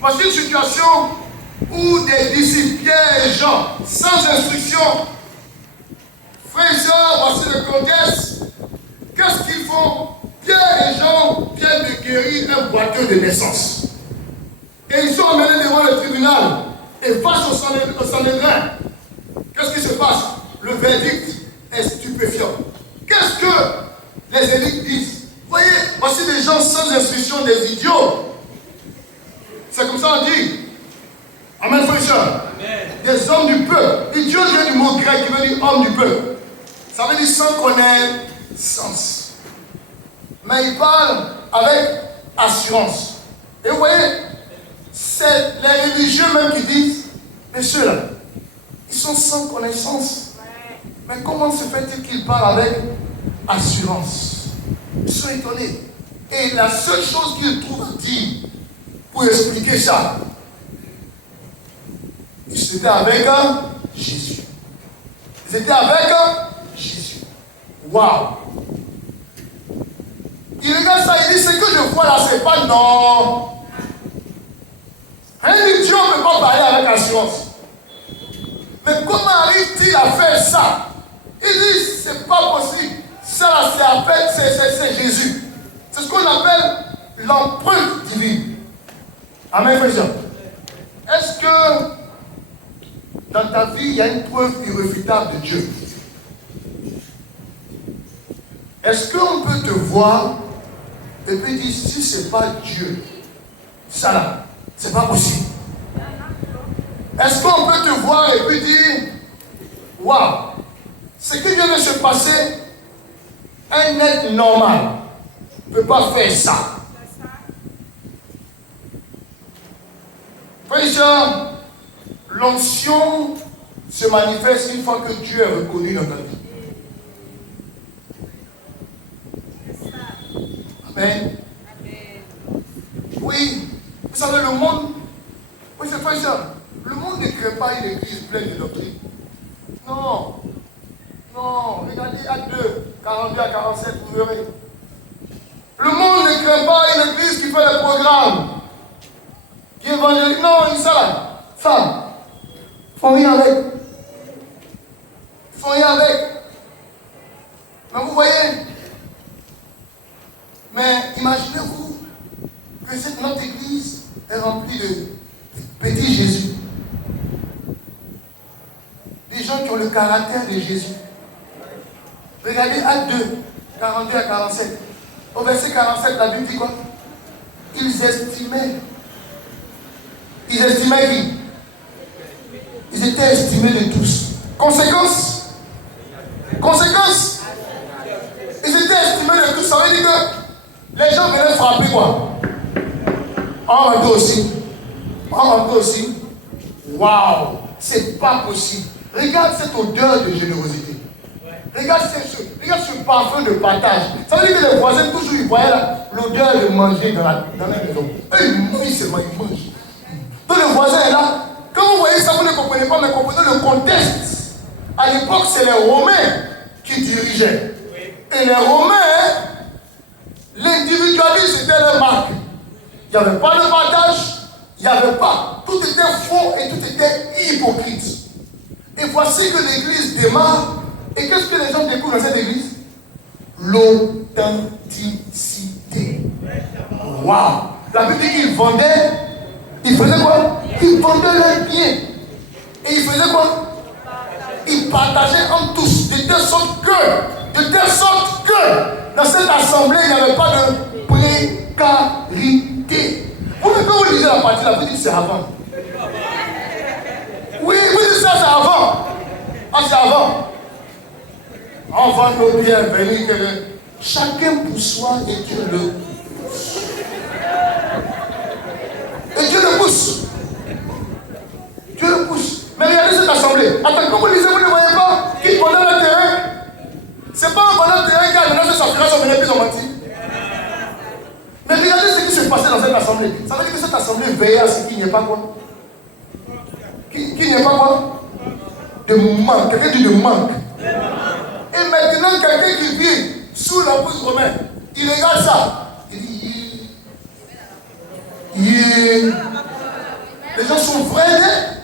Voici une situation où des disciples, Pierre et Jean, sans instruction, frères et sœurs, voici le contexte. Qu'est-ce qu'ils font? Pierre et Jean viennent de guérir un boiteux de naissance. Et ils sont emmenés devant le tribunal. Et face au Sanhédrin, qu'est-ce qui se passe? Le verdict est stupéfiant. Qu'est-ce que les élites disent? Voyez, voici des gens sans instruction, des idiots. C'est comme ça on dit. Amen, frère et sœur. Des hommes du peuple. Idiot vient du mot grec qui veut dire homme du peuple. Ça veut dire sans connaissance. Mais il parle avec assurance. Et vous voyez, c'est les religieux même qui disent, mais ceux-là, ils sont sans connaissance. Mais comment se fait-il qu'ils parlent avec assurance? Ils sont étonnés. Et la seule chose qu'ils trouvent à dire pour expliquer ça, ils étaient avec Jésus. Ils étaient avec Jésus. Waouh! Il regarde ça, il dit, ce que je vois là, c'est pas non. Un idiot ne peut pas parler avec assurance. Mais comment arrive-t-il à faire ça? Il dit, c'est pas possible. Ça là, c'est Jésus. C'est ce qu'on appelle l'empreinte divine. Amen, frère. Est-ce que dans ta vie, il y a une preuve irréfutable de Dieu? Est-ce qu'on peut te voir et puis dire, si ce n'est pas Dieu, ça là, c'est pas possible? Est-ce qu'on peut te voir et puis dire, waouh, ce qui vient de se passer, un être normal ne peut pas faire ça? Frère, l'onction se manifeste une fois que Dieu est reconnu dans ta vie. Amen. Oui, vous savez, le monde, oui, c'est pas ça. Le monde ne crée pas une église pleine de doctrine. Non. Non, regardez Actes 2, 42 à 47, vous verrez. Le monde ne crée pas une église qui fait le programme, qui évangélise. Non, ils savent. Ça. Ils font rien avec. Ils font rien avec. Mais vous voyez, mais imaginez-vous que notre église est remplie de petits Jésus. Des gens qui ont le caractère de Jésus. Regardez Actes 2, 42 à 47. Au verset 47, la Bible dit quoi? Ils estimaient. Ils estimaient qui? Ils étaient estimés de tous. Conséquence? Conséquence? Ils étaient estimés de tous. Ça veut dire que les gens venaient frapper quoi? On rentre aussi. On rentre aussi. Waouh! C'est pas possible. Regarde cette odeur de générosité. Regarde ce parfum de partage. Ça veut dire que les voisins, toujours, ils voyaient l'odeur de manger dans la maison. Eux, ils mangent seulement, ils mangent. Donc le voisin est là. Quand vous voyez ça, vous ne comprenez pas, mais comprenez le contexte. À l'époque, c'est les Romains qui dirigeaient. Et les Romains, l'individualisme était leur marque. Il n'y avait pas de partage, il n'y avait pas. Tout était faux et tout était hypocrite. Et voici que l'église démarre. Et qu'est-ce que les gens découvrent dans cette église? L'authenticité. Waouh! La Bible dit qu'ils vendaient. Ils faisaient quoi? Ils vendaient leurs biens. Et ils faisaient quoi? Ils partageaient entre tous. De telle sorte que dans cette assemblée, il n'y avait pas de précarité. Vous ne pouvez pas vous lisez la partie là, vous dites que c'est avant. Oui, vous dites ça, c'est avant. Ah, c'est avant. On vend nos biens, venir que chacun pour soi et Dieu le pousse. Et Dieu le pousse. Dieu le pousse. Mais regardez cette assemblée. Attends, comme vous lisez, vous ne voyez pas qu'ils vendaient le terrain. C'est pas un vendeur de terrain qui a donné sa finance, on venait plus en mentir. Mais regardez ce qui se passait dans cette assemblée. Ça veut dire que cette assemblée veillait à ce qu'il n'y ait pas quoi? Qu'il n'y ait pas quoi? De manque. Quelqu'un dit de manque. Et maintenant, quelqu'un qui vit sous l'emprise romaine, il regarde ça. Il dit, Les gens sont vrais.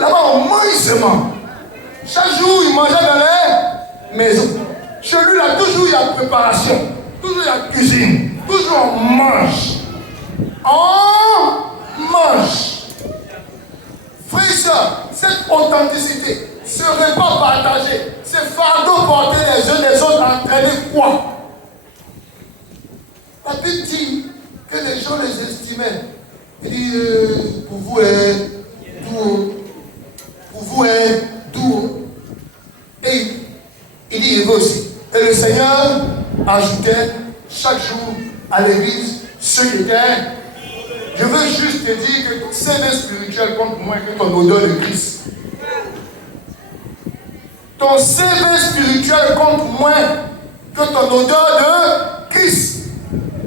Là-bas, on mange seulement. Chaque jour, il mangeait dans les maisons. Chez lui, là, toujours il y a préparation. Toujours il y a cuisine. Toujours on mange. On mange. Frères et sœurs, cette authenticité ne serait pas partagée. Ces fardeaux portés les uns les autres entraîner quoi? La Bible dit que les gens les estimaient. Il dit, pour vous, doux. Pour vous, doux. Et il dit, il veut aussi. Et le Seigneur ajoutait chaque jour à l'église ceux qui étaient. Je veux juste te dire que ton CV spirituel compte moins que ton odeur de Christ. Ton CV spirituel compte moins que ton odeur de Christ.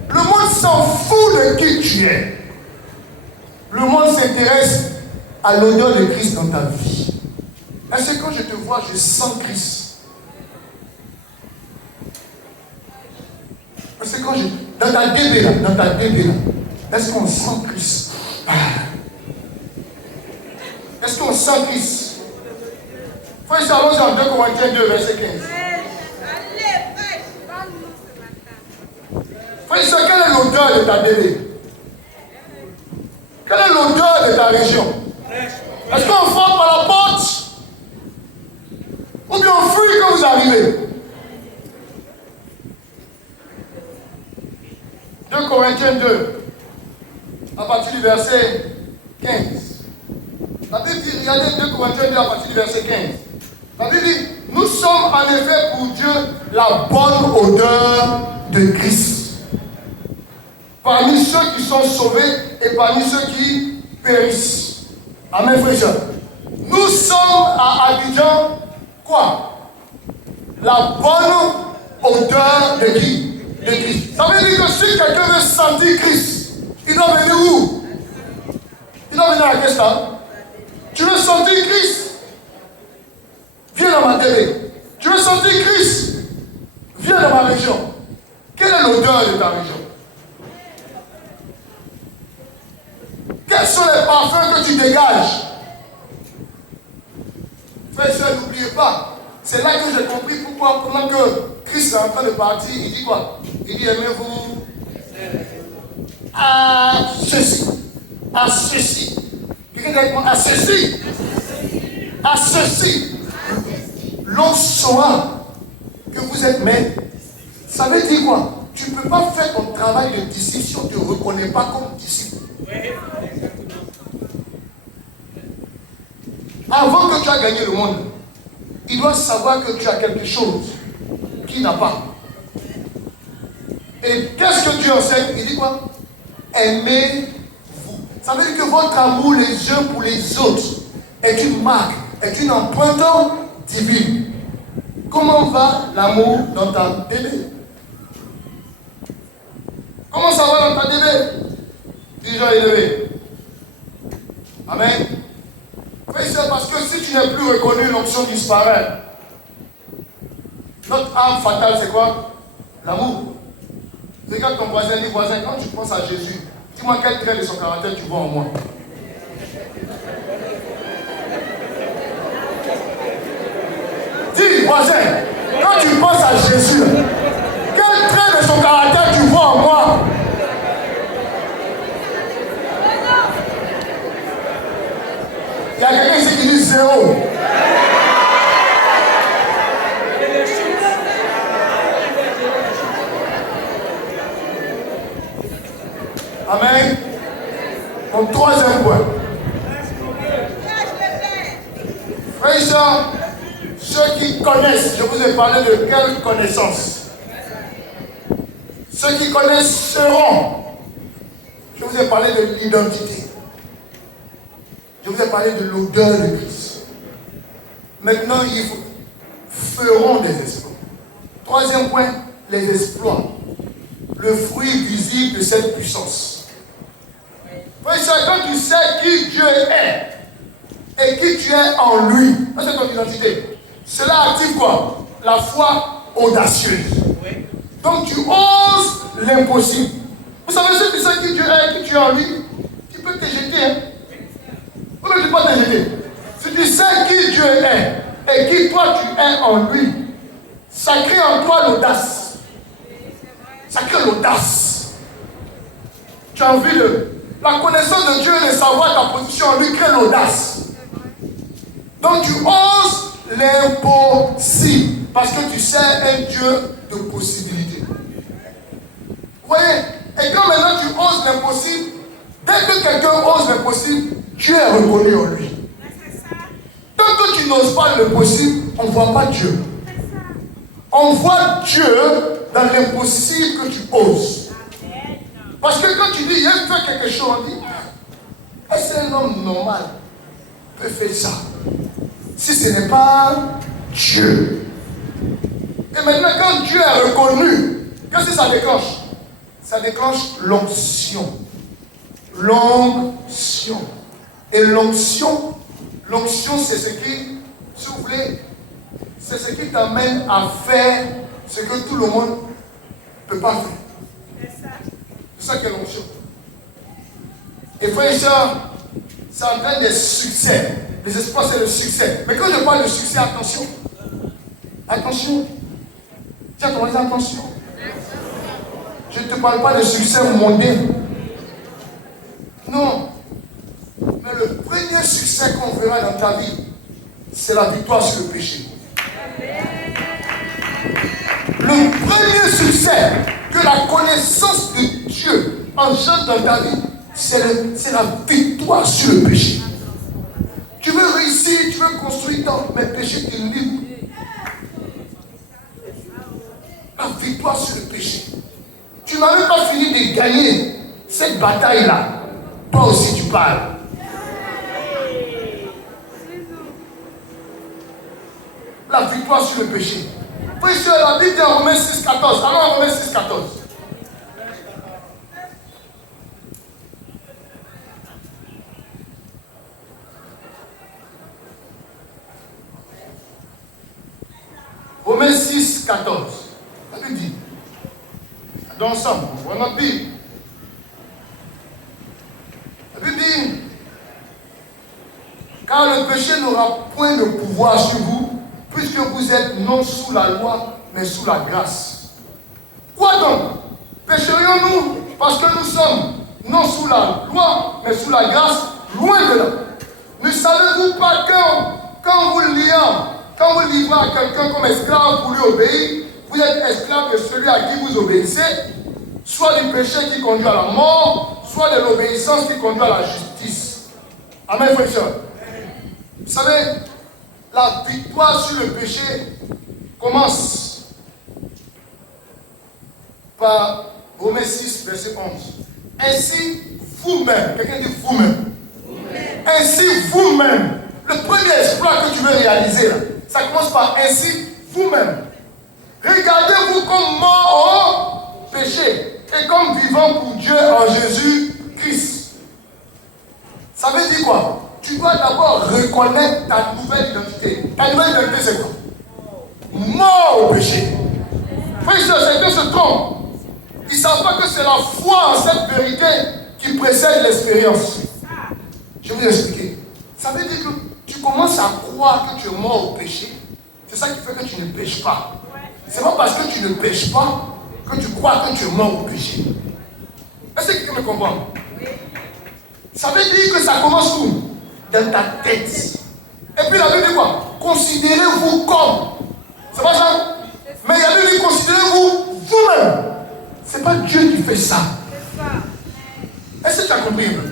Le monde s'en fout de qui tu es. Le monde s'intéresse à l'odeur de Christ dans ta vie. Est-ce que quand je te vois, je sens Christ? Est-ce que quand je... Dans ta DB là, est-ce qu'on sent Christ? Est-ce qu'on sent Christ? Frère, ça va dans 2 Corinthiens 2, verset 15. Frère, quelle est l'odeur de ta DB? Quelle est l'odeur de ta région? Est-ce qu'on frappe par la porte? Ou bien on fuit quand vous arrivez? 2 Corinthiens 2, à partir du verset 15. La Bible dit, regardez 2 Corinthiens 2 à partir du verset 15. La Bible dit, nous sommes en effet pour Dieu la bonne odeur de Christ. Parmi ceux qui sont sauvés et parmi ceux qui périssent. Amen, frère. Nous sommes à Abidjan, quoi? La bonne odeur de qui? De Christ. Ça veut dire que si quelqu'un veut sentir Christ, il doit venir où? Il doit venir à quel stade? Tu veux sentir Christ? Viens dans ma télé. Tu veux sentir Christ? Viens dans ma région. Quelle est l'odeur de ta région? Quels sont les parfums que tu dégages? Frères et sœurs, n'oubliez pas. C'est là que j'ai compris pourquoi, pendant que Christ est en train de partir, il dit quoi? Il dit, aimez-vous à ceci. À ceci. Quelqu'un répond à ceci. À ceci. L'on saura que vous êtes maître. Ça veut dire quoi? Tu ne peux pas faire ton travail de disciple si on ne te reconnaît pas comme disciple. Avant que tu aies gagné le monde, il doit savoir que tu as quelque chose qu'il n'a pas. Et qu'est-ce que Dieu enseigne? Il dit quoi? Aimez-vous. Ça veut dire que votre amour les uns pour les autres est une marque, est une empreinte divine. Comment va l'amour dans ta bébé? Comment ça va dans ta bébé? Déjà élevé. Amen. C'est parce que si tu n'es plus reconnu, l'onction disparaît. Notre âme fatale, c'est quoi? L'amour. C'est quand ton voisin dit, voisin, quand tu penses à Jésus, dis-moi quel trait de son caractère tu vois en moi. Dis, voisin, quand tu penses à Jésus, quel trait de son caractère tu vois en moi? Il y a quelqu'un ici qui dit 0. Amen. Mon troisième point. Frères et sœurs, ceux qui connaissent, je vous ai parlé de quelle connaissance? Ceux qui connaissent seront. Je vous ai parlé de l'identité. Je vous ai parlé de l'odeur de Christ. Maintenant, ils feront des exploits. Troisième point, les exploits. Le fruit visible de cette puissance. Quand tu sais qui Dieu est et qui tu es en lui, c'est ton identité. Cela active quoi? La foi audacieuse. Donc tu oses l'impossible. Vous savez, si tu sais qui Dieu est et qui tu es en lui, tu peux te jeter. Hein? Ou ne tu pas te jeter. Si tu sais qui Dieu est et qui toi tu es en lui, ça crée en toi l'audace. Ça crée l'audace. Tu as envie de... La connaissance de Dieu et de savoir ta position en lui crée l'audace. Donc tu oses l'impossible. Parce que tu sais un Dieu de possibilités. Vous voyez? Et quand maintenant tu oses l'impossible, dès que quelqu'un ose l'impossible, Dieu est reconnu en lui. Tant que tu n'oses pas le possible, on ne voit pas Dieu. On voit Dieu dans l'impossible que tu oses. Parce que quand tu dis, il fait quelque chose, on dit, est-ce un homme normal peut faire ça? Si ce n'est pas Dieu. Et maintenant, quand Dieu est reconnu, qu'est-ce que ça déclenche? Ça déclenche l'onction. L'onction. Et l'onction, c'est ce qui, si vous voulez, c'est ce qui t'amène à faire ce que tout le monde ne peut pas faire. C'est ça qu'est l'onction. Et frères et sœurs, ça entraîne des succès. Les espoirs, c'est le succès. Mais quand je parle de succès, attention. Attention. Tu as commencé, attention. Je ne te parle pas de succès mondain. Non. Mais le premier succès qu'on verra dans ta vie, c'est la victoire sur le péché. Le premier succès que la connaissance de Dieu engendre dans ta vie, c'est la victoire sur le péché. Tu veux réussir, tu veux construire ton péché qui est libre. La victoire sur le péché. Tu n'as même pas fini de gagner cette bataille-là. Toi aussi tu parles. La victoire sur le péché. Oui, sur la Bible dit en Romains 6,14. Allons en Romains 6,14. Romains 6, 14. La Bible dit. Dans ensemble, on voit notre Bible. La Bible dit, car le péché n'aura point de pouvoir sur vous, puisque vous êtes non sous la loi, mais sous la grâce. Quoi donc? Pécherions-nous parce que nous sommes non sous la loi, mais sous la grâce? Loin de là. Ne savez-vous pas que quand vous livrez à quelqu'un comme esclave pour lui obéir, vous êtes esclave de celui à qui vous obéissez, soit du péché qui conduit à la mort, soit de l'obéissance qui conduit à la justice. Amen, frères et sœurs. Vous savez, la victoire sur le péché commence par Romains 6, verset 11. Ainsi, vous-même, quelqu'un dit vous-même. Ainsi, vous-même, le premier exploit que tu veux réaliser, là, ça commence par ainsi, vous-même. Regardez-vous comme mort au péché et comme vivant pour Dieu en Jésus-Christ. Ça veut dire quoi? Tu dois d'abord reconnaître ta nouvelle identité. Ta nouvelle identité, c'est quoi? Mort au péché. Frère, certains se trompent. Ils ne savent pas que c'est la foi en cette vérité qui précède l'expérience. Je vais vous expliquer. Ça veut dire que tu commences à croire que tu es mort au péché. C'est ça qui fait que tu ne pêches pas. C'est pas parce que tu ne pêches pas que tu crois que tu es mort au péché. Est-ce que quelqu'un me comprend? Ça veut dire que ça commence où? Dans ta tête. Et puis la Bible dit quoi? Considérez-vous comme. C'est pas ça? Mais la Bible dit considérez-vous vous-même. C'est pas Dieu qui fait ça. Est-ce que tu as compris un peu?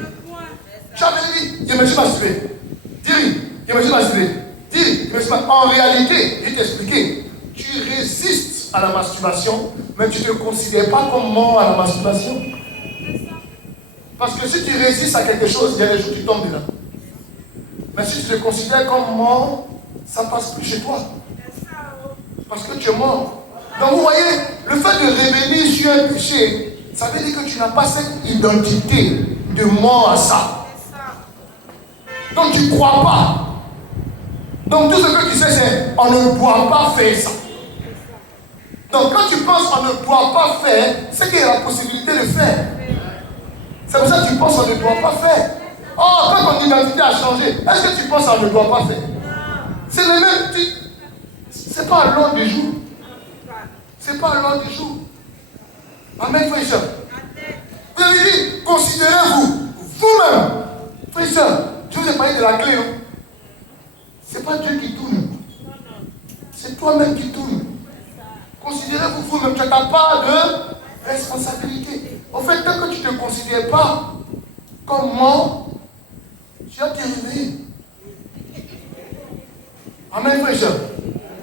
Tu avais dit, je me suis masturbé. Dis, je me suis masturbé. Dis, je me suis masturbé. En réalité, je vais t'expliquer. Tu résistes à la masturbation, mais tu ne te considères pas comme mort à la masturbation. Parce que si tu résistes à quelque chose, il y a des jours où tu tombes dedans. Mais si tu te considères comme mort, ça ne passe plus chez toi. Parce que tu es mort. Donc vous voyez, le fait de revenir sur un péché, ça veut dire que tu n'as pas cette identité de mort à ça. Donc tu ne crois pas. Donc tout ce que tu sais, c'est on ne doit pas faire ça. Donc quand tu penses qu'on ne doit pas faire, c'est qu'il y a la possibilité de faire. C'est pour ça que tu penses qu'on ne doit pas faire. Oh, ton identité a changé. Est-ce que tu penses qu'on ne doit pas faire? C'est le même. C'est pas à l'ordre du jour. C'est pas à l'ordre du jour. Amen, frère et soeur. Vous avez dit, considérez-vous, vous-même. Frère et soeur, je vous ai parlé de la clé. Hein? C'est pas Dieu qui tourne. C'est toi-même qui tourne. Considérez-vous vous-même. Tu n'as pas de responsabilité. En fait, tant que tu ne te considères pas comme mort, tu vas te réveiller. Amen, frère et soeur.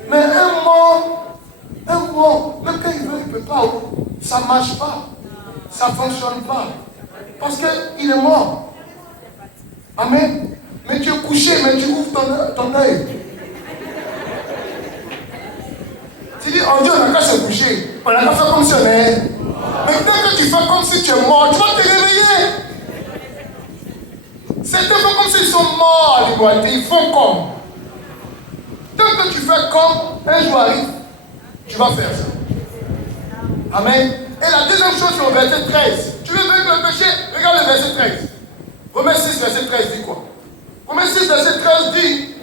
Mais un mort, même quand il veut, il ne peut pas. Ça ne marche pas. Ça ne fonctionne pas. Parce qu'il est mort. Amen. Mais tu es couché, mais tu ouvres ton œil. Tu dis, oh Dieu, on n'a qu'à se coucher. On n'a qu'à faire comme si on est. Mais dès que tu fais comme si tu es mort, tu vas te réveiller. Certains font comme s'ils sont morts à l'égalité. Ils font comme. Tant que tu fais comme, un jour arrive, tu vas faire ça. Amen. Et la deuxième chose, c'est au verset 13. Tu veux vaincre le péché? Regarde le verset 13. Romains 6, verset 13 dit quoi? Romains 6, verset 13 dit: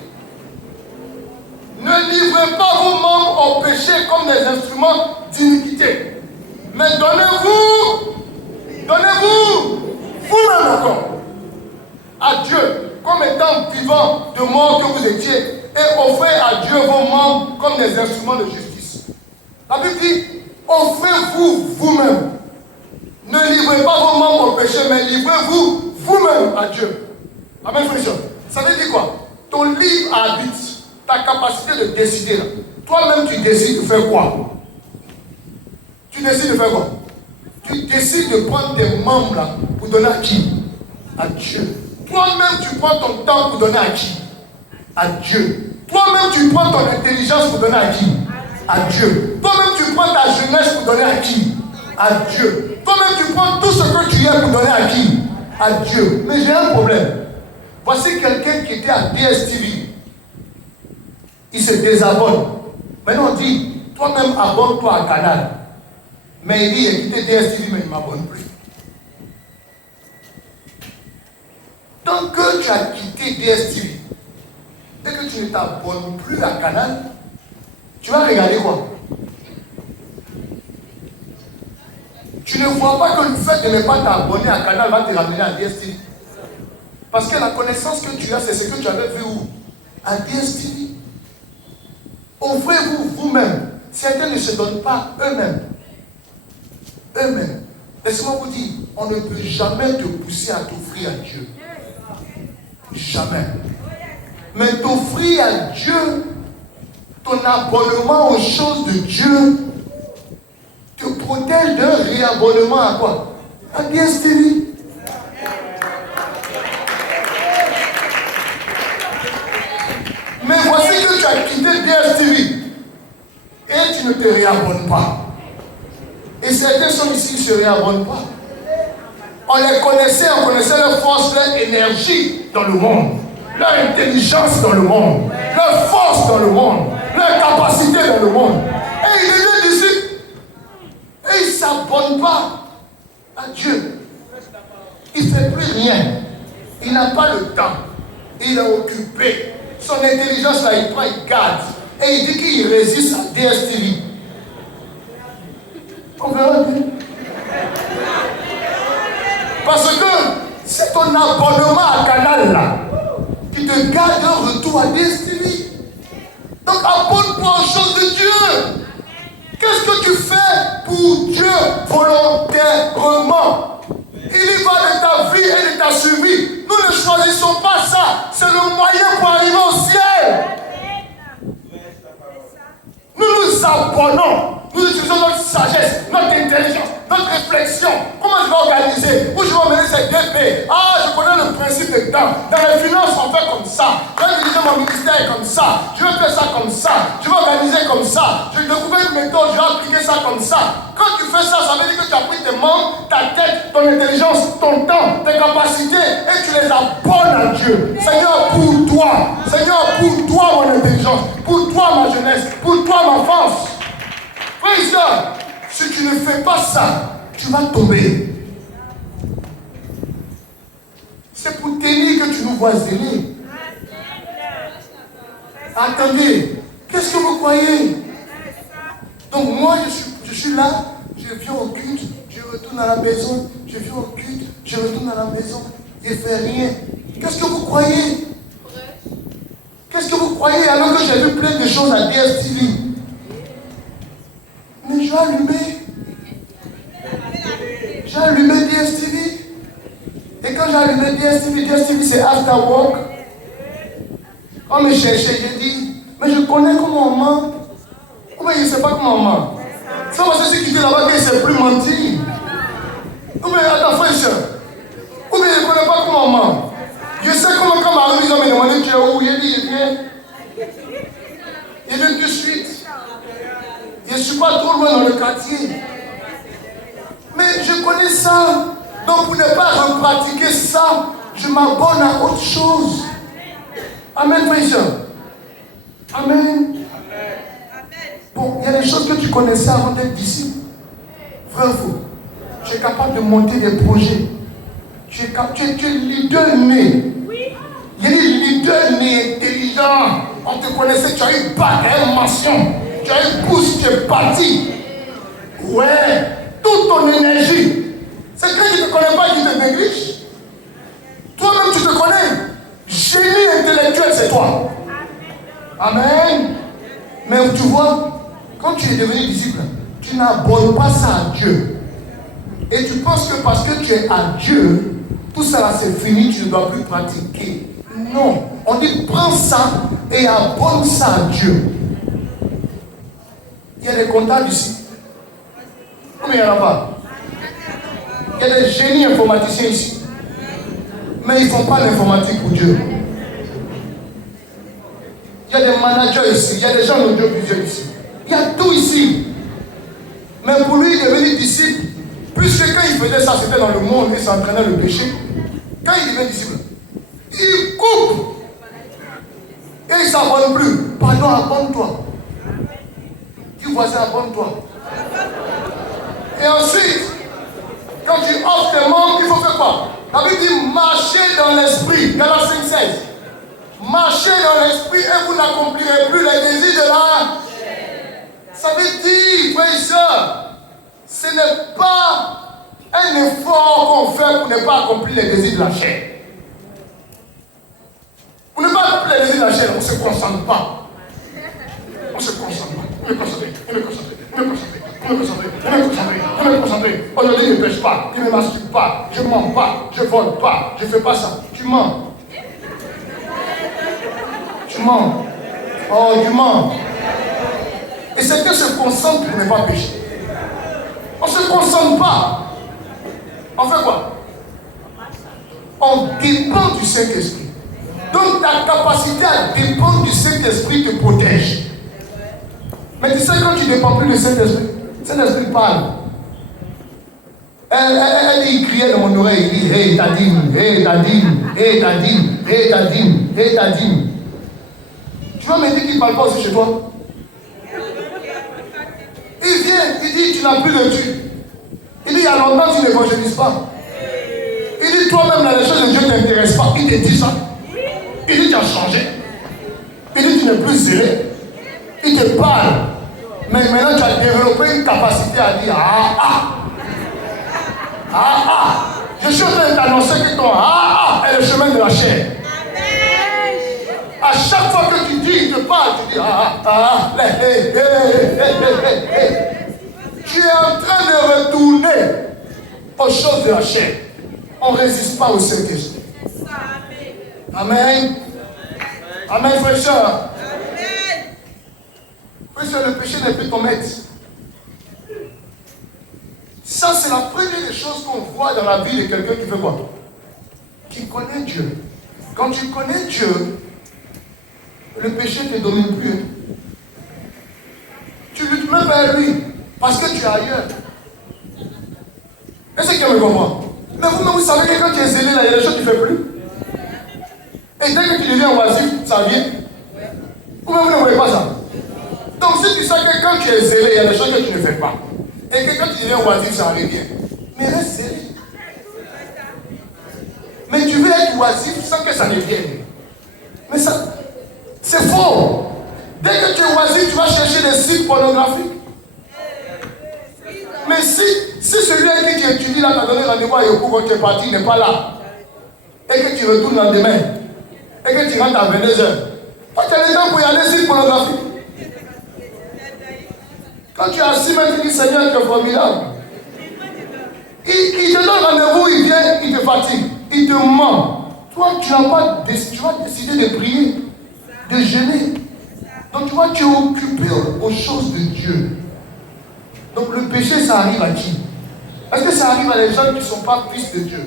ne livrez pas vos membres au péché comme des instruments d'iniquité, mais donnez-vous vous-même encore à Dieu comme étant vivant de mort que vous étiez, et offrez à Dieu vos membres comme des instruments de justice. La Bible dit: offrez-vous vous-même. Ne livrez pas vos membres au péché, mais livrez-vous vous-même à Dieu. Amen, frère. Ça veut dire quoi? Ton libre arbitre, ta capacité de décider là. Toi-même, tu décides de faire quoi? Tu décides de faire quoi? Tu décides de prendre tes membres là pour donner à qui? À Dieu. Toi-même, tu prends ton temps pour donner à qui? À Dieu. Toi-même, tu prends ton intelligence pour donner à qui? À Dieu. Toi-même, tu prends ta jeunesse pour donner à qui? À Dieu. Toi-même, tu prends tout ce que tu es pour donner à qui? À Dieu. Mais j'ai un problème. Voici quelqu'un qui était à DSTV. Il se désabonne. Maintenant, on dit, toi-même, abonne-toi à Canal. Mais il dit, il a quitté DSTV, mais il ne m'abonne plus. Tant que tu as quitté DSTV et que tu ne t'abonnes plus à Canal, tu vas regarder quoi? Tu ne vois pas que le fait de ne pas t'abonner à Canal va te ramener à DSTV. Parce que la connaissance que tu as, c'est ce que tu avais vu où? À DSTV. Offrez-vous vous-même. Certains ne se donnent pas eux-mêmes. Eux-mêmes. Laissez-moi vous dire, on ne peut jamais te pousser à t'offrir à Dieu. Jamais. Mais t'offrir à Dieu, ton abonnement aux choses de Dieu, te protège d'un réabonnement à quoi? À DSTV. Mais voici que tu as quitté DSTV et tu ne te réabonnes pas. Et certains sont ici qui ne se réabonnent pas. On les connaissait, on connaissait leur force, leur énergie dans le monde, leur intelligence dans le monde, leur force dans le monde, leur capacité dans le monde. Et ils deviennent disciples. Et ils ne s'abonnent pas à Dieu. Il ne fait plus rien. Il n'a pas le temps. Il est occupé. Son intelligence, là, il prend, il garde. Et il dit qu'il résiste à DSTV. On verra bien. Parce que c'est ton abonnement à Canal, là, qui te garde un retour à DSTV. Donc, abonne-toi aux choses de Dieu. Qu'est-ce que tu fais pour Dieu volontairement? Il y va de ta vie et de ta survie. Nous ne choisissons pas ça. C'est le moyen pour arriver au ciel. Nous nous abonnons. Nous utilisons notre sagesse, notre intelligence, notre réflexion. Comment je vais organiser? Où je vais emmener cette DP? Ah, je connais le principe de temps. Dans les finances, on fait comme ça. Je vais diriger mon ministère comme ça. Je vais faire ça comme ça. Je vais organiser comme ça. Je vais découvrir une méthode, je vais appliquer ça comme ça. Quand tu fais ça, ça veut dire que tu as pris tes membres, ta tête, ton intelligence, ton temps, tes capacités et tu les abonnes à Dieu. Seigneur, pour toi. Seigneur, pour toi, mon intelligence. Pour toi, ma jeunesse. Pour toi, ma force. Frère et soeur, si tu ne fais pas ça, tu vas tomber. C'est pour tenir que tu nous voix zélée. Attendez, qu'est-ce que vous croyez? Donc moi, je suis là, je viens au culte, je retourne à la maison, je viens au culte, je retourne à la maison, je ne fais rien. Qu'est-ce que vous croyez? Qu'est-ce que vous croyez alors que j'ai vu plein de choses à DSTV? Mais j'ai allumé DSTV. Et quand j'ai allumé DSTV c'est After Work. Quand on me cherchait, j'ai dit, mais je connais comment on ment. Ou bien je ne sais pas comment on ment. C'est parce que celui qui dit là-bas qu'il ne sait plus mentir. Ou bien attends frère et soeur. Ou bien je ne connais pas comment on ment. Je sais comment quand ma remise m'a demandé tu es où. Il dit, il vient. Il vient tout de suite. Je ne suis pas trop loin dans le quartier. Mais je connais ça. Donc pour ne pas repratiquer ça, je m'abonne à autre chose. Amen, frère et soeur. Amen. Bon, il y a des choses que tu connaissais avant d'être disciple. Vrai ou faux? Tu es capable de monter des projets. Tu es leader né. Il y a des leaders nés intelligents. On te connaissait, tu as eu bac, mention. Tu as eu pouce, tu es parti. Ouais, toute ton énergie. C'est quand tu ne te connais pas qui te néglige. Toi-même, tu te connais. Génie intellectuel, c'est toi. Amen. Mais tu vois, quand tu es devenu disciple, tu n'abonnes pas ça à Dieu. Et tu penses que parce que tu es à Dieu, tout ça là c'est fini, tu ne dois plus pratiquer. Non. On dit prends ça et abonne ça à Dieu. Il y a des comptables ici. Combien il n'y en a pas? Il y a des génies informaticiens ici. Mais ils ne font pas l'informatique pour Dieu. Il y a des managers ici. Il y a des gens d'audiovisuel ici. Il y a tout ici. Mais pour lui, devenir disciple, puisque quand il faisait ça, c'était dans le monde, il s'entraînait le péché. Quand il devient disciple, il coupe. Et il ne s'abonne plus. Pardon, abonne-toi. Dis voisin, abonne-toi. Et ensuite, quand tu offres tes membres, il faut faire quoi? La Bible dit marchez dans l'esprit. Galates 5,16. Marchez dans l'esprit et vous n'accomplirez plus les désirs de la chair. Ça veut dire, frères et sœurs, ce n'est pas un effort qu'on fait pour ne pas accomplir les désirs de la chair. Pour ne pas accomplir les désirs de la chair, on ne se concentre pas. On se concentre pas. On est concentré. On est concentré. On est concentré. On est concentré. On est concentré. On est concentré. Aujourd'hui, je ne pêche pas. Je ne masturbe pas. Je ne mens pas. Je ne vole pas. Je ne fais pas ça. Tu mens. Tu mens. Oh, tu mens. Et certains se concentrent pour ne pas pécher. On ne se concentre pas. On fait quoi? On dépend du Saint-Esprit. Donc ta capacité à dépendre du Saint-Esprit te protège. Mais tu sais, quand tu ne dépends plus du Saint-Esprit, Saint-Esprit parle. Il criait dans mon oreille, il dit, hey, ta dîme, hey, ta dîme, hey, ta dîme, hey, ta dîme, hey, ta dîme. Tu vas me dire qu'il ne parle pas aussi chez toi? Il vient, il dit, tu n'as plus de Dieu. Il dit, il y a longtemps, tu n'évangélises pas. Il dit, toi-même, là, les choses de Dieu ne t'intéressent pas. Il te dit ça. Il dit, tu as changé. Il dit, tu n'es plus zélé. Il te parle. Mais maintenant, tu as développé une capacité à dire, je suis en train de t'annoncer que ton est le chemin de la chair. À chaque fois que tu dis, il te parle, tu dis, tu es en train de retourner aux choses de la chair. On ne résiste pas au Saint-Esprit. Amen. Amen, frère et sœur. Frère et sœur, le péché n'est plus ton maître. Ça, c'est la première des choses qu'on voit dans la vie de quelqu'un qui fait quoi? Qui connaît Dieu. Quand tu connais Dieu, le péché ne te domine plus. Tu luttes même vers lui, parce que tu es ailleurs. Est-ce que tu me comprends? Mais vous-même, vous savez que quand tu es zélé, là, il y a des choses que tu ne fais plus. Et dès que tu deviens oisif, ça vient. Vous-même, vous ne voyez pas ça. Donc, si tu sais que quand tu es zélé, il y a des choses que tu ne fais pas. Et que quand tu deviens oisif, ça revient. Mais reste zélé. Mais tu veux être oisif sans que ça ça devienne. Mais ça, c'est faux. Dès que tu es oisif, tu vas chercher des sites pornographiques. Mais si celui avec qui tu étudies là t'a donné rendez-vous à Yoko quand tu es parti, n'est pas là, et que tu retournes le lendemain, et que tu rentres à 22h, toi tu as le temps pour y aller sur pornographique. Quand tu es assis, même tu dis Seigneur, tu es formidable. Il te donne rendez-vous, il vient, il te fatigue, il te ment. Toi, tu vas décider de prier, de jeûner. Donc tu vois, tu es occupé aux choses de Dieu. Donc le péché, ça arrive à qui? Est-ce que ça arrive à les gens qui ne sont pas fils de Dieu?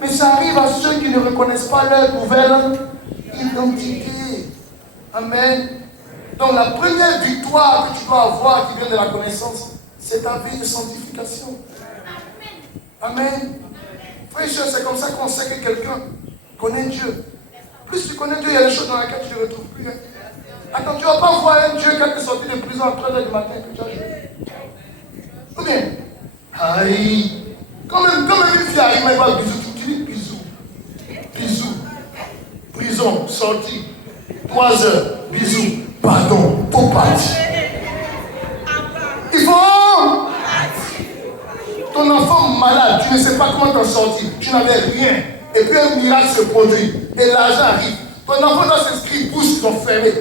Mais ça arrive à ceux qui ne reconnaissent pas leur nouvelle identité. Amen. Donc la première victoire que tu dois avoir qui vient de la connaissance, c'est ta vie de sanctification. Amen. Frère, c'est comme ça qu'on sait que quelqu'un connaît Dieu. Plus tu connais Dieu, il y a des choses dans lesquelles tu ne retrouves plus. Attends, tu ne vas pas voir un Dieu quand tu es sorti de prison à 3h du matin que tu as joué. Ou bien, aïe, quand même une fille arrive, elle va bisou, tu dis bisou, prison, sortie, 3 heures, bisou, pardon, faut partir. Il faut. Ton enfant malade, tu ne sais pas comment t'en sortir, tu n'avais rien. Et puis un miracle se produit, et l'argent arrive. Ton enfant doit s'inscrire, bouche, t'ont fermé.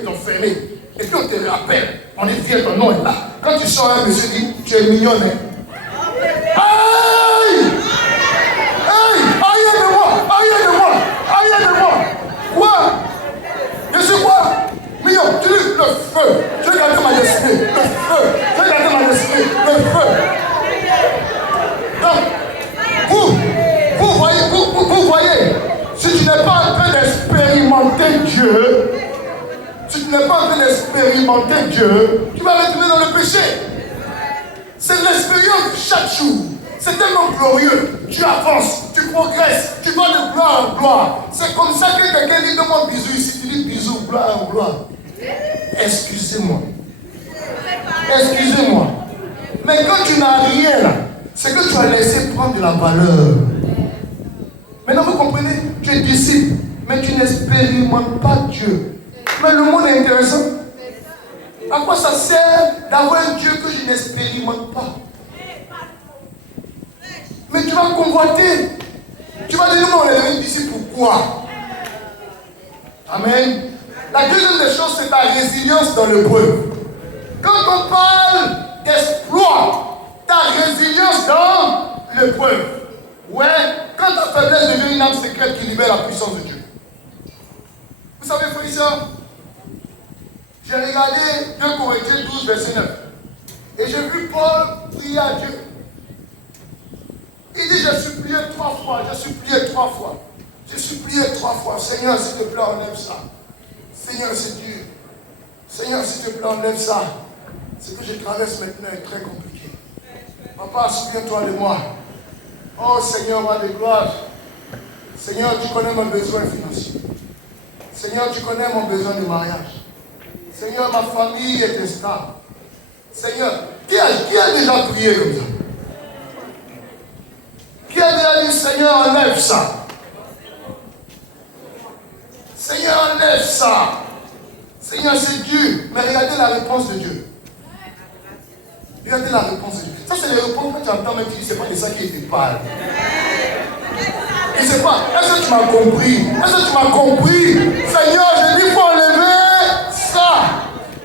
Et puis on te rappelle, on dit viens, ton nom est là. Quand tu sors, un monsieur dit, tu es mignonne, hein. Aïe! Aïe de moi! Quoi? Je suis quoi? Mignon, tu dis le feu. Je vais garder ma destinée, le feu. Donc, vous voyez, si tu n'es pas en train d'expérimenter Dieu, tu vas retourner dans le péché. C'est l'expérience chaque jour. C'est tellement glorieux. Tu avances, tu progresses, tu vas de gloire en gloire. C'est comme ça que quelqu'un dit demande bisou ici, tu dis bisou, gloire en gloire. Excusez-moi. Mais quand tu n'as rien là, c'est que tu as laissé prendre de la valeur. Maintenant vous comprenez, tu es disciple, mais tu n'expérimentes pas Dieu. Mais le monde est intéressant. À quoi ça sert d'avoir un Dieu que je n'expérimente pas? Mais tu vas convoiter. Tu vas dire, non, on est devenu disciple, pourquoi? Amen. La deuxième des choses, c'est ta résilience dans l'épreuve. Quand on parle d'exploit, ta résilience dans l'épreuve. Ouais, quand ta faiblesse devient une âme secrète qui libère la puissance de Dieu. Vous savez, frère et sœurs, j'ai regardé 2 Corinthiens 12, verset 9. Et j'ai vu Paul prier à Dieu. Il dit, j'ai supplié 3 fois. J'ai supplié 3 fois. Seigneur, s'il te plaît, enlève ça. Seigneur, c'est dur. Seigneur, s'il te plaît, enlève ça. Ce que je traverse maintenant est très compliqué. Papa, souviens-toi de moi. Oh Seigneur, roi de gloire. Seigneur, tu connais mon besoin financier. Seigneur, tu connais mon besoin de mariage. Seigneur, ma famille est instable. Seigneur, qui a déjà prié comme ça? Qui a déjà dit, Seigneur, enlève ça? Seigneur, enlève ça. Seigneur, c'est dur. Mais regardez la réponse de Dieu. Regardez la réponse de Dieu. Ça, c'est les réponses que tu entends, mais tu dis, c'est pas de ça qui te parle. Je ne sais pas. Est-ce que tu m'as compris? Seigneur, je dis, il faut enlever ça.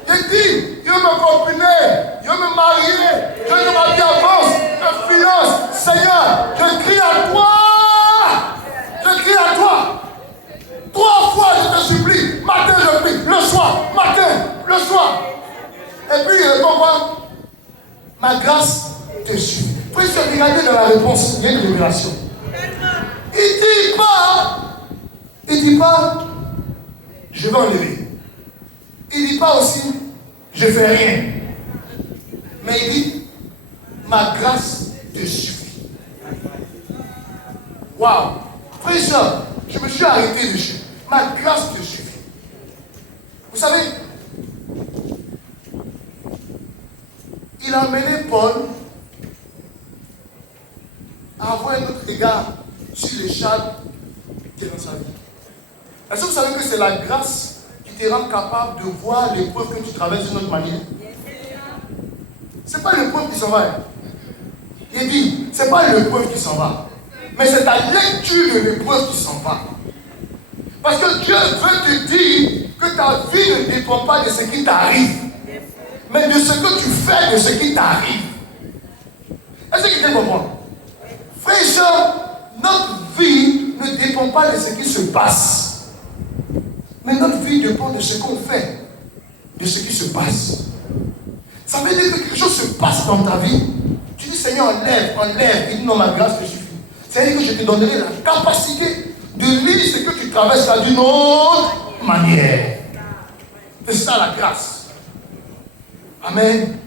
Je dis, je veux me copiner, je veux me marier, je veux que ma vie avance, me finance. Seigneur, je crie à toi. 3 fois, je te supplie. Matin, je prie. Le soir. Et puis, il répond quoi? Ma grâce te suffit. Puis, regardez dans la réponse, il y a une révélation. Il dit pas, je vais enlever. Il dit pas aussi, je fais rien. Mais il dit, ma grâce te suffit. Waouh! Frère, je me suis arrêté dessus. Ma grâce te suffit. Vous savez, il a amené Paul à avoir un autre regard sur les charmes qui est dans sa vie. Est-ce que vous savez que c'est la grâce qui te rend capable de voir l'épreuve que tu traverses d'une autre manière? Ce n'est pas l'épreuve qui s'en va. Il dit, ce n'est pas l'épreuve qui s'en va. Mais c'est ta lecture de l'épreuve qui s'en va. Parce que Dieu veut te dire que ta vie ne dépend pas de ce qui t'arrive, mais de ce que tu fais de ce qui t'arrive. Est-ce que quelqu'un comprend? Frères et sœurs, notre vie ne dépend pas de ce qui se passe. Mais notre vie dépend de ce qu'on fait, de ce qui se passe. Ça veut dire que quelque chose se passe dans ta vie. Tu dis, Seigneur, enlève. Il dit, non, ma grâce te suffit. C'est-à-dire que je te donnerai la capacité de lire ce que tu traverses là d'une autre manière. C'est ça la grâce. Amen.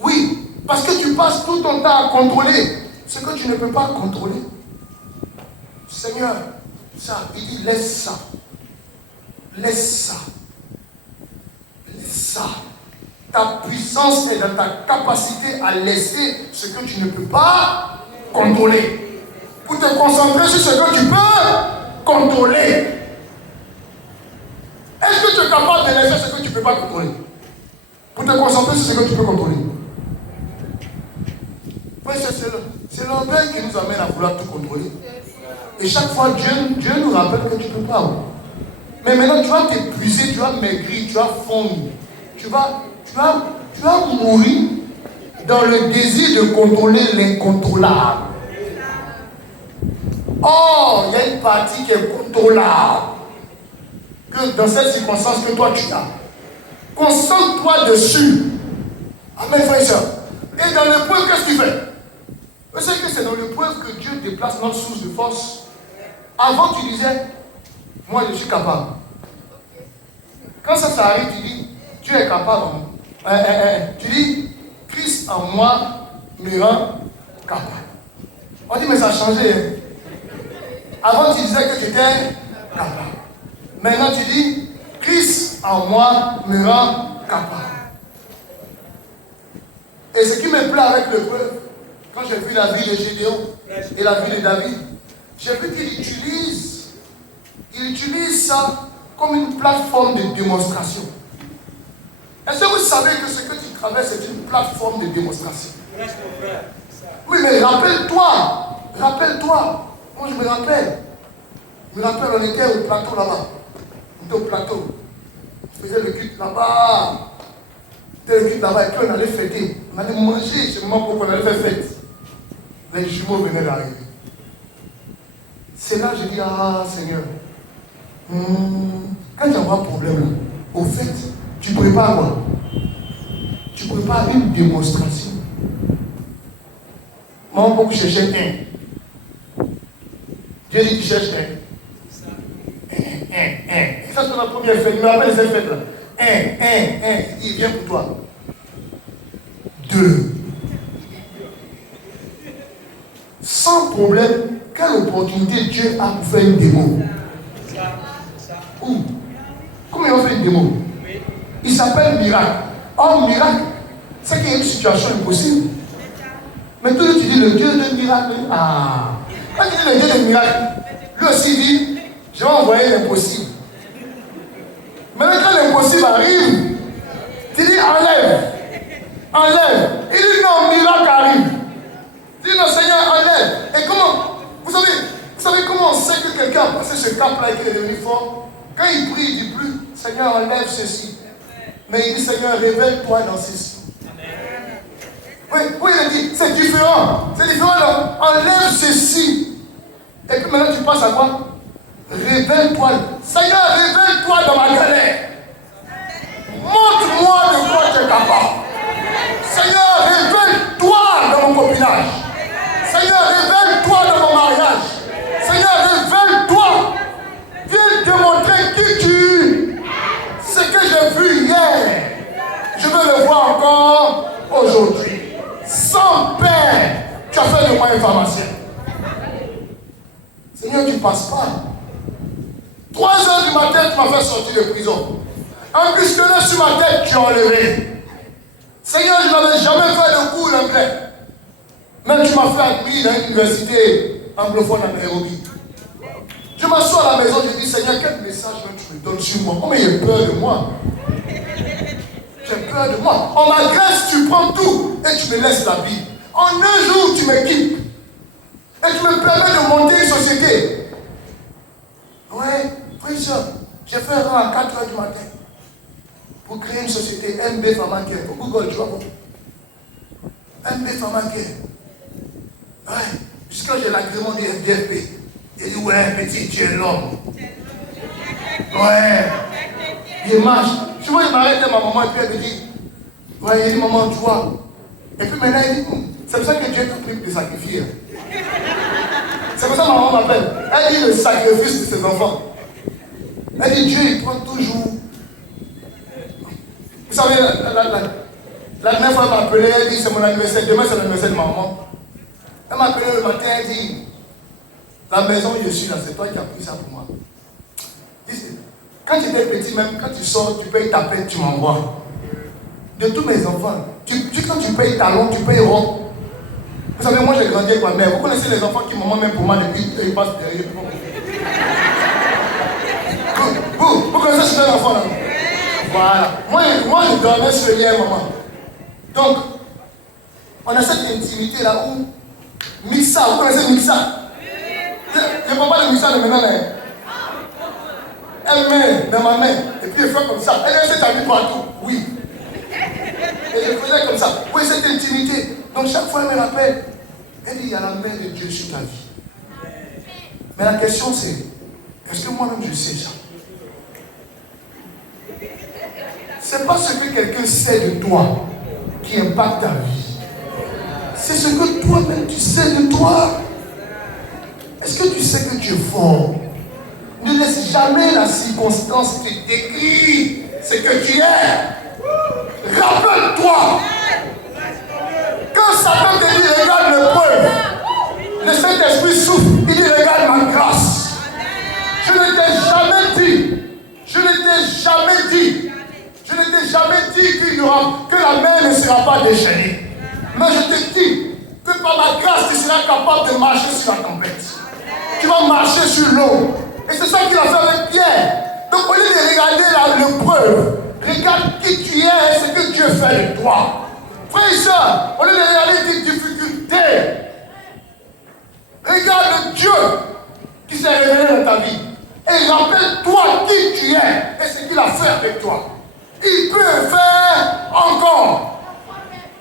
Oui, parce que tu passes tout ton temps à contrôler ce que tu ne peux pas contrôler. Seigneur, ça, il dit, laisse ça. Laisse ça. Laisse ça. Ta puissance est dans ta capacité à laisser ce que tu ne peux pas contrôler. Pour te concentrer sur ce que tu peux contrôler. Est-ce que tu es capable de laisser ce que tu ne peux pas contrôler? Pour te concentrer sur ce que tu peux contrôler. Oui, c'est l'orgueil qui nous amène à vouloir tout contrôler. Et chaque fois, Dieu nous rappelle que tu ne peux pas. Mais maintenant, tu vas t'épuiser, tu vas maigrir, tu vas fondre. Tu vas mourir dans le désir de contrôler l'incontrôlable. Or, il y a une partie qui est contrôlable. Que dans cette circonstance que toi tu as. Concentre-toi dessus. Amen, frère et soeur. Et dans l'épreuve, qu'est-ce qu'il fait? Vous savez que c'est dans l'épreuve que Dieu déplace notre source de force. Avant, tu disais, moi je suis capable. Quand ça arrive, tu dis, Dieu est capable. Tu dis, Christ en moi me rend capable. On dit, mais ça a changé. Hein? Avant, tu disais que tu étais capable. Maintenant, tu dis, Christ en moi me rend capable. Et ce qui me plaît avec l'épreuve, quand j'ai vu la vie de Gédéon et la vie de David, j'ai vu qu'il utilise ça comme une plateforme de démonstration. Est-ce que vous savez que ce que tu traverses est une plateforme de démonstration? Oui, mais rappelle-toi. Moi, je me rappelle, on était au plateau là-bas. On était au plateau. Je faisais le culte là-bas. C'était le culte là-bas et puis on allait fêter. On allait manger, c'est le moment où on allait faire fête. Les jumeaux venaient d'arriver. C'est là que j'ai dit, ah Seigneur, quand tu as un problème là, au fait, tu prépares quoi? Tu prépares une démonstration. Moi, beaucoup chercher un. Dieu dit, tu cherches un. Ça, c'est la première fête. Il me rappelle cette fête-là. Un. Il vient pour toi. 2. Sans problème, quelle opportunité Dieu a pour faire une démo? Où? Comment il va faire une démo? Il s'appelle miracle. Or, miracle, c'est qu'il y a une situation impossible. Mais toi, tu dis le Dieu de miracle. Ah! Quand tu dis le Dieu de miracle, lui aussi dit, je vais envoyer l'impossible. Mais quand l'impossible arrive, tu dis enlève. Il dit non, miracle arrive. Il dit non, Seigneur, enlève. Et comment? Vous savez comment on sait que quelqu'un a passé ce cap-là et qu'il est devenu fort? Quand il prie, il ne dit plus, Seigneur, enlève ceci. Mais il dit, Seigneur, révèle-toi dans ceci. Oui, il dit, c'est différent. C'est différent, non? Enlève ceci. Et puis maintenant, tu passes à quoi? Révèle-toi. Seigneur, révèle-toi dans ma galère. Montre-moi de quoi tu es capable. Seigneur, révèle-toi dans mon copinage. Seigneur, révèle-toi dans mon mariage. Seigneur, révèle-toi. Viens démontrer qui tu es. Ce que j'ai vu hier, je veux le voir encore aujourd'hui. Sans peine, tu as fait de moi un pharmacien. Seigneur, tu ne passes pas. 3 heures du matin, tu m'as fait sortir de prison. Un pistolet sur ma tête, tu as enlevé. Seigneur, je n'avais jamais fait de cours d'anglais. Mais tu m'as fait admis dans l'université anglophone à Nairobi. Je m'assois à la maison, je dis, Seigneur, quel message tu me donnes sur moi? Comment j'ai peur de moi? J'ai peur de moi. En m'agresse, tu prends tout et tu me laisses la Bible. En un jour, tu m'équipes. Et tu me permets de monter une société. Ouais, frère, j'ai fait un rang à 4 h du matin pour créer une société MB Pharmacare. Pour Google, tu vois. MB Pharmacare. Ouais, jusqu'à j'ai l'agrément du FDFP. Il dit, ouais, petit, tu es l'homme. Ouais. Il marche. Tu vois, il m'arrête ma maman et puis elle me dit, ouais, il dit, maman, tu vois. Et puis maintenant, il dit, c'est pour ça que Dieu t'a pris de sacrifier. C'est pour ça que ma maman m'appelle. Elle dit le sacrifice de ses enfants. Elle dit, Dieu, il prend toujours. Vous savez, la dernière fois, elle m'a appelé, elle dit, c'est mon anniversaire. Demain, c'est l'anniversaire de ma maman. Elle m'a appelé le matin, elle dit, la maison où je suis là, c'est toi qui as pris ça pour moi. Quand tu étais petit, même quand tu sors, tu payes ta peine, tu m'envoies. De tous mes enfants, quand tu payes talon, tu payes rond. Vous savez, moi j'ai grandi avec ma mère. Vous connaissez les enfants qui m'ont même pour moi depuis ils passent derrière. Vous connaissez ces enfants là? Voilà. Moi je dormais sur le lit, maman. Donc, on a cette intimité là où Mixa, vous connaissez Mixa? Je ne parle pas de Mixa de maintenant là. Elle met dans ma main, et puis elle fait comme ça. Elle s'est habillée partout, oui. Et je faisais comme ça. Oui, cette intimité. Donc chaque fois elle me rappelle, elle dit, il y a la main de Dieu sur ta vie. Mais la question c'est, est-ce que moi-même je sais ça? C'est pas ce que quelqu'un sait de toi qui impacte ta vie. C'est ce que toi-même tu sais de toi. Est-ce que tu sais que tu es fort? Ne laisse jamais la circonstance te décrire ce que tu es. Rappelle-toi. Quand Satan te dit, regarde l'épreuve, le Saint-Esprit souffle, il dit, regarde ma grâce. Je ne t'ai jamais dit que la main ne sera pas déchaînée. Mais je te dis que par ma grâce, tu seras capable de marcher sur la tempête. Tu vas marcher sur l'eau. Et c'est ça qu'il a fait avec Pierre. Donc au lieu de regarder l'épreuve, regarde qui tu es et ce que Dieu fait de toi. Frère et soeur, au lieu de regarder tes difficultés, regarde Dieu qui s'est révélé dans ta vie. Et rappelle-toi qui tu es et ce qu'il a fait avec toi. Il peut le faire encore.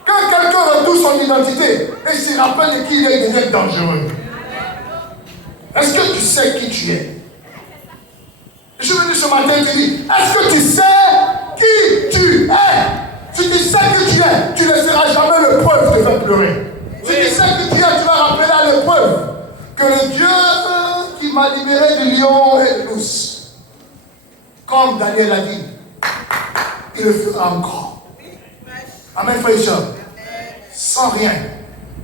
Quand quelqu'un retrouve son identité et se rappelle de qui il est, il devient dangereux. Est-ce que tu sais qui tu es? Je suis venu ce matin te dire, est-ce que tu sais qui tu es? Si tu sais qui tu es, tu ne laisseras jamais l'épreuve te faire pleurer. Si tu sais qui tu es, tu vas rappeler à l'épreuve que le Dieu qui m'a libéré du lion et de l'ours, comme Daniel a dit, il le fera encore. Amen, frère et soeur. Sans rien,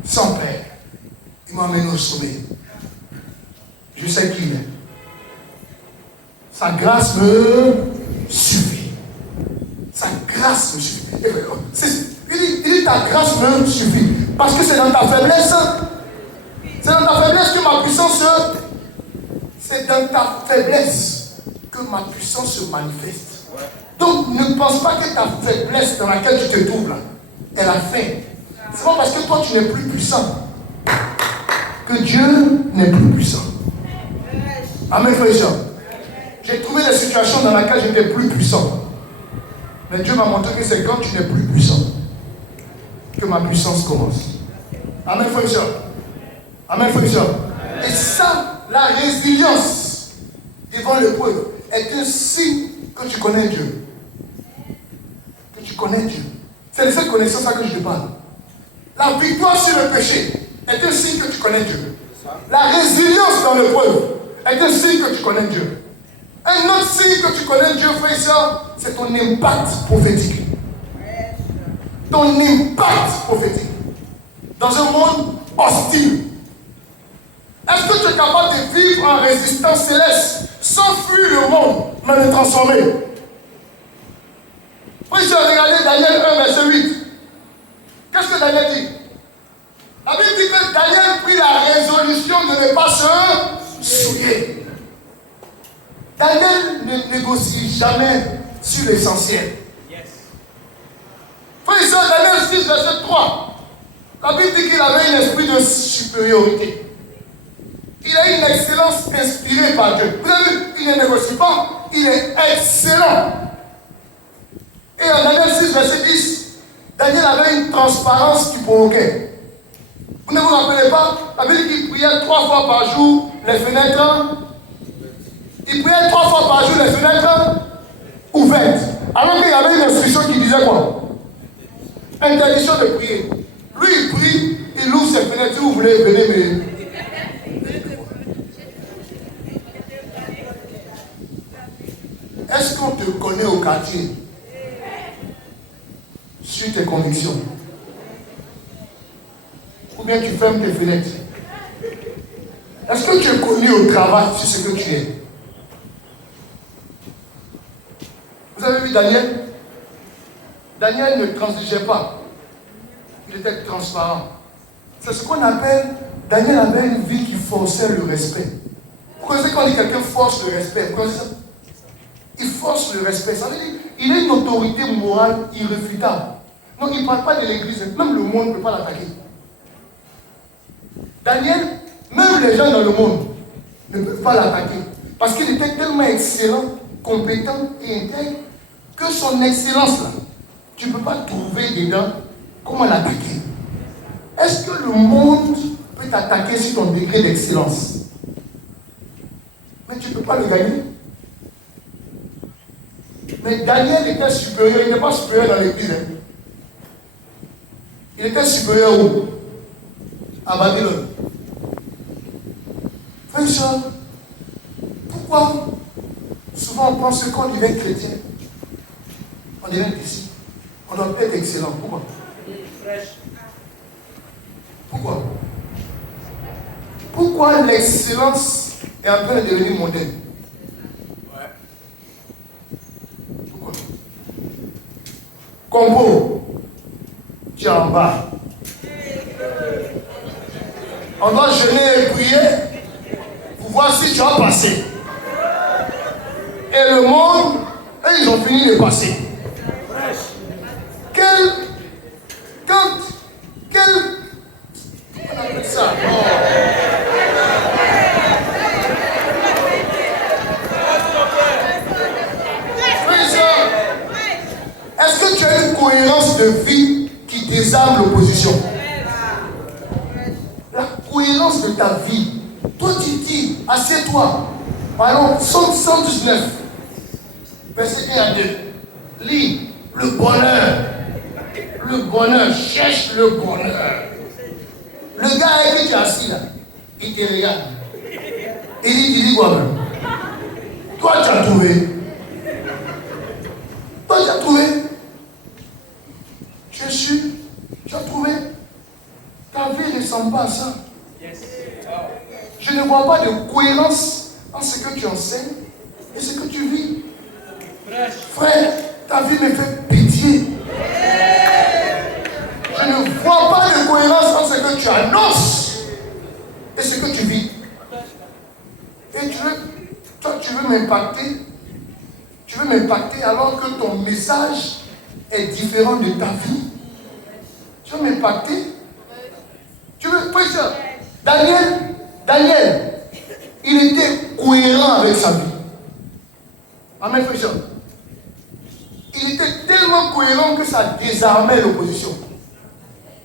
sans père, il m'emmène au sommet. Je sais qui il est. Sa grâce me suffit. Sa grâce me suffit. Il dit ta grâce me suffit. Parce que c'est dans ta faiblesse. C'est dans ta faiblesse que ma puissance. C'est dans ta faiblesse que ma puissance se manifeste. Donc ne pense pas que ta faiblesse dans laquelle tu te trouves là, elle a fait. C'est pas parce que toi tu n'es plus puissant que Dieu n'est plus puissant. Amen, frère et soeur. J'ai trouvé des situations dans lesquelles j'étais plus puissant. Mais Dieu m'a montré que c'est quand tu n'es plus puissant que ma puissance commence. Amen, frère et soeur. Amen, frère et soeur. Et ça, la résilience devant l'épreuve est un signe que tu connais Dieu. Que tu connais Dieu. C'est de cette connaissance-là que je te parle. La victoire sur le péché est un signe que tu connais Dieu. La résilience dans l'épreuve est un signe que tu connais Dieu. Un autre signe que tu connais Dieu, frère et soeur, c'est ton impact prophétique. Ton impact prophétique. Dans un monde hostile. Est-ce que tu es capable de vivre en résistance céleste sans fuir le monde, mais le transformer? Frère et soeur, regardez Daniel 1, verset 8. Qu'est-ce que Daniel dit? La Bible dit que Daniel prit la résolution de ne pas se souiller. Daniel ne négocie jamais sur l'essentiel. Frère et sœur, Daniel 6, verset 3. La Bible dit qu'il avait un esprit de supériorité. Il a une excellence inspirée par Dieu. Vous avez vu, il ne négocie pas, il est excellent. Et en Daniel 6, verset 10, Daniel avait une transparence qui provoquait. Vous ne vous rappelez pas, la Bible dit qu'il priait 3 fois par jour les fenêtres. Il priait 3 fois par jour les fenêtres ouvertes. Alors qu'il y avait une instruction qui disait quoi? Interdiction de prier. Lui, il prie, il ouvre ses fenêtres. Si vous voulez, venez me. Est-ce qu'on te connaît au quartier sur tes convictions? Ou bien tu fermes tes fenêtres? Est-ce que tu es connu au travail sur ce que tu es? Vous avez vu Daniel? Daniel ne transigeait pas. Il était transparent. C'est ce qu'on appelle, Daniel avait une vie qui forçait le respect. Vous connaissez quand on dit quelqu'un force le respect? Vous connaissez ça? Il force le respect. Ça veut dire qu'il a une autorité morale irréfutable. Donc il ne parle pas de l'église. Même le monde ne peut pas l'attaquer. Daniel, même les gens dans le monde ne peuvent pas l'attaquer. Parce qu'il était tellement excellent, compétent et intègre que son excellence là, tu ne peux pas trouver dedans comment l'attaquer. Est-ce que le monde peut t'attaquer sur ton degré d'excellence? Mais tu ne peux pas le gagner. Mais Daniel était supérieur, il n'était pas supérieur dans l'église. Il était supérieur où? À Babylone. Frère et sœur, pourquoi souvent on pense que quand on devient chrétien, on devient ici, on doit être excellent? Pourquoi? Pourquoi? Pourquoi l'excellence est en train de devenir mondaine? Pourquoi? Combo, tu es en bas. On doit jeûner et prier pour voir si tu as passé. Et le monde, ils ont fini de passer. On appelle ça? Est-ce que tu as une cohérence de vie qui désarme l'opposition? La cohérence de ta vie. Toi tu dis, assieds-toi. Par exemple, Psaume 119, verset 1 à 2. Lis le bonheur. Le bonheur, cherche le bonheur. Le gars avec qui tu es assis là, il te regarde. Il dit quoi même? Toi tu as trouvé. Toi tu as trouvé. Tu es sûr? Tu as trouvé? Ta vie ne ressemble pas à ça. Je ne vois pas de cohérence en ce que tu enseignes et ce que tu vis. Frère, ta vie me fait pitié. Je ne vois pas de cohérence en ce que tu annonces et ce que tu vis. Et toi, tu veux m'impacter. Tu veux m'impacter alors que ton message est différent de ta vie. Tu veux m'impacter? Tu veux, frère, Daniel, il était cohérent avec sa vie. Amen, frère. Il était tellement cohérent que ça désarmait l'opposition.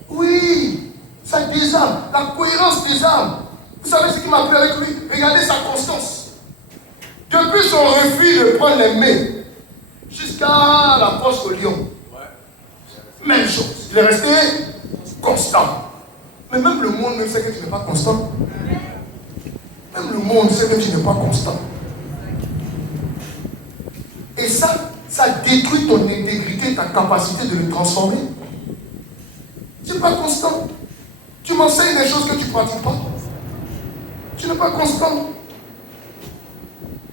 Oui, ça désarme. La cohérence désarme. Vous savez ce qui m'a plu avec lui? Regardez sa constance. Depuis son refus de prendre les mains jusqu'à la fosse au lion. Même chose. Il est resté constant. Mais même le monde sait que tu n'es pas constant. Même le monde sait que tu n'es pas constant. Et ça détruit ton intégrité, ta capacité de le transformer. Tu n'es pas constant. Tu m'enseignes des choses que tu ne pratiques pas. Tu n'es pas constant.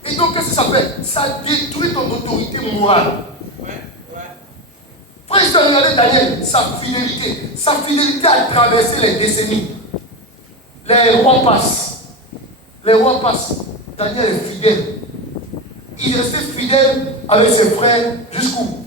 Et donc, qu'est-ce que ça fait? Ça détruit ton autorité morale. Frère, je regardez Daniel, sa fidélité a traversé les décennies. Les rois passent. Daniel est fidèle. il restait fidèle avec ses frères jusqu'où?